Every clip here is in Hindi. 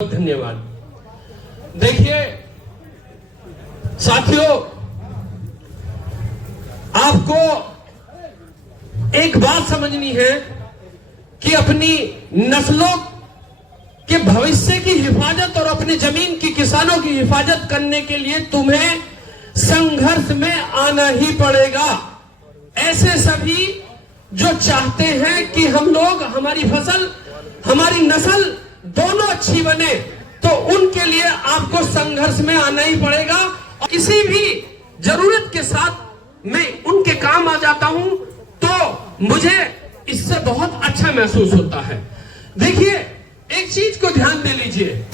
धन्यवाद। देखिए साथियों, आपको एक बात समझनी है कि अपनी नस्लों के भविष्य की हिफाजत और अपनी जमीन की किसानों की हिफाजत करने के लिए तुम्हें संघर्ष में आना ही पड़ेगा। ऐसे सभी जो चाहते हैं कि हम लोग, हमारी फसल, हमारी नस्ल दोनों अच्छी बने, तो उनके लिए आपको संघर्ष में आना ही पड़ेगा। और किसी भी जरूरत के साथ मैं उनके काम आ जाता हूं तो मुझे इससे बहुत अच्छा महसूस होता है। देखिए एक चीज को ध्यान दे लीजिए,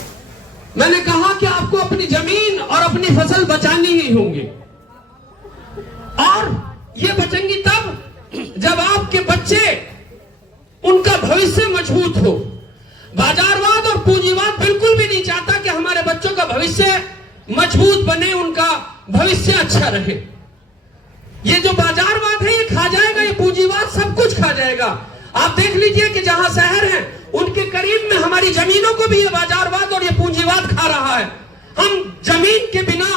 मैंने कहा कि आपको अपनी जमीन और अपनी फसल बचानी ही होंगी, और ये बचेंगी तब जब आपके बच्चे, उनका भविष्य मजबूत हो। बाजारवाद और पूंजीवाद बिल्कुल भी नहीं चाहता कि हमारे बच्चों का भविष्य मजबूत बने, उनका भविष्य अच्छा रहे। ये जो बाजारवाद है ये खा जाएगा, ये पूंजीवाद सब कुछ खा जाएगा। आप देख लीजिए कि जहां शहर है उनके करीब में हमारी जमीनों को भी ये बाजारवाद और ये पूंजीवाद खा रहा है। हम जमीन के बिना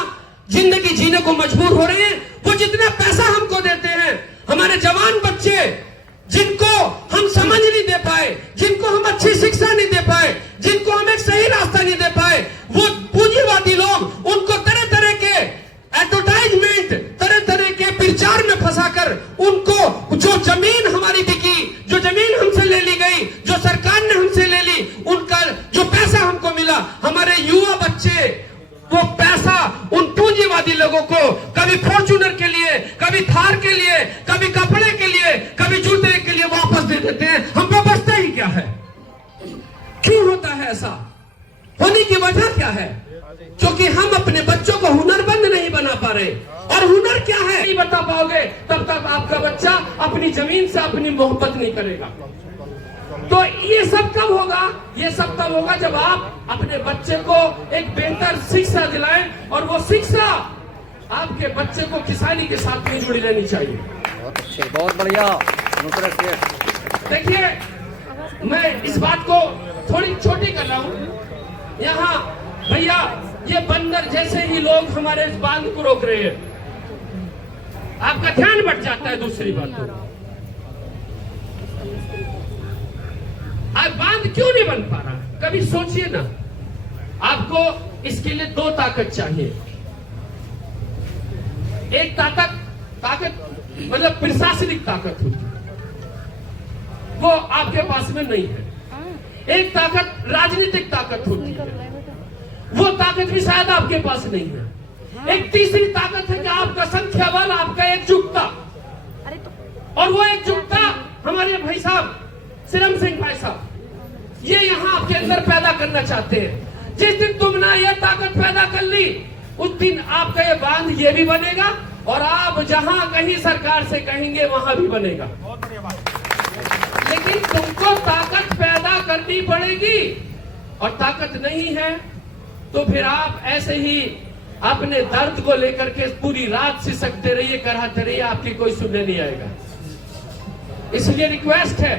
जिंदगी जीने को मजबूर हो रहे हैं। वो जितना पैसा हमको देते हैं, हमारे जवान बच्चे जिनको हम समझ नहीं दे पाए, जिनको हम अच्छी शिक्षा नहीं दे पाए, जिनको हम एक सही रास्ता नहीं दे पाए, वो पूंजीवादी लोग उनको तरह तरह के एडवर्टाइजमेंट, तरह तरह के प्रचार में फंसाकर उनको जो जमीन हमारी बिकी, जो जमीन हमसे ले ली गई, जो सरकार ने हमसे ले ली, उनका जो पैसा हमको मिला, हमारे युवा बच्चे वो पैसा उन पूंजीवादी लोगों को कभी फॉर्च्यूनर के लिए, कभी थार के लिए, कभी कपड़े के लिए, कभी जूते के लिए वापस दे देते हैं। हम पे बचता ही क्या है? क्यों होता है ऐसा? होने की वजह क्या है? क्योंकि हम अपने बच्चों को हुनरमंद नहीं बना पा रहे। और हुनर क्या है नहीं बता पाओगे तब तक आपका बच्चा अपनी जमीन से अपनी मोहब्बत नहीं करेगा। तो ये सब कब होगा? ये सब तब होगा जब आप अपने बच्चे को एक बेहतर शिक्षा दिलाएं, और वो शिक्षा आपके बच्चे को किसानी के साथ में जुड़ी रहनी चाहिए। बहुत अच्छे, बहुत बढ़िया। देखिए मैं इस बात को थोड़ी छोटी कर रहा हूं। यहाँ भैया ये बंदर जैसे ही लोग हमारे इस बांध को रोक रहे हैं, आपका ध्यान बढ़ जाता है दूसरी बात। आज बांध क्यों नहीं बन पा रहा? कभी सोचिए ना। आपको इसके लिए दो ताकत चाहिए। एक ताकत मतलब प्रशासनिक ताकत होती है, वो आपके पास में नहीं है। एक ताकत राजनीतिक ताकत होती है, वो ताकत भी शायद आपके पास नहीं है। एक तीसरी ताकत है कि आपका संख्या बल, आपका एकजुटता, और वो एकजुटता हमारे भाई साहब सिरम सिंह भाई साहब ये यहाँ आपके अंदर पैदा करना चाहते हैं। जिस दिन तुमने ये ताकत पैदा कर ली, उस दिन आपका ये बांध ये भी बनेगा, और आप जहां कहीं सरकार से कहेंगे वहां भी बनेगा। लेकिन तुमको ताकत पैदा करनी पड़ेगी, और ताकत नहीं है तो फिर आप ऐसे ही अपने दर्द को लेकर के पूरी रात सिसकते रहिए, कराते रहिए, आपकी कोई सुनने नहीं आएगा। इसलिए रिक्वेस्ट है,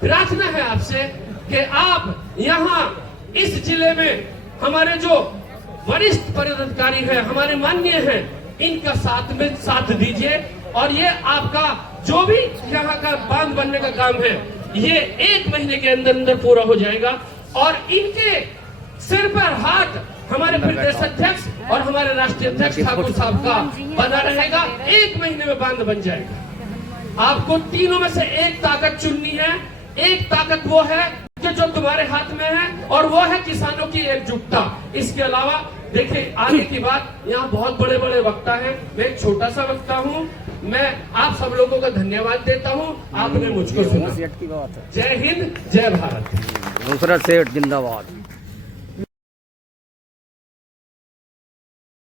प्रार्थना है आपसे कि आप यहाँ इस जिले में हमारे जो वरिष्ठ पदाधिकारी हैं, हमारे माननीय हैं, इनका साथ दीजिए। और ये आपका जो भी यहाँ का बांध बनने का काम है, ये 1 महीने के अंदर अंदर पूरा हो जाएगा। और इनके सिर पर हाथ हमारे प्रदेश अध्यक्ष और हमारे राष्ट्रीय अध्यक्ष ठाकुर साहब का बना रहेगा। 1 महीने में बांध बन जाएगा। आपको तीनों में से एक ताकत चुननी है। एक ताकत वो है कि जो तुम्हारे हाथ में है, और वो है किसानों की एकजुटता। इसके अलावा देखिए आगे की बात, यहाँ बहुत बड़े बड़े वक्ता हैं, मैं एक छोटा सा वक्ता हूँ। मैं आप सब लोगों का धन्यवाद देता हूँ, आपने मुझको सुना। जय हिंद, जय भारत। दूसरा सेठ जिंदाबाद।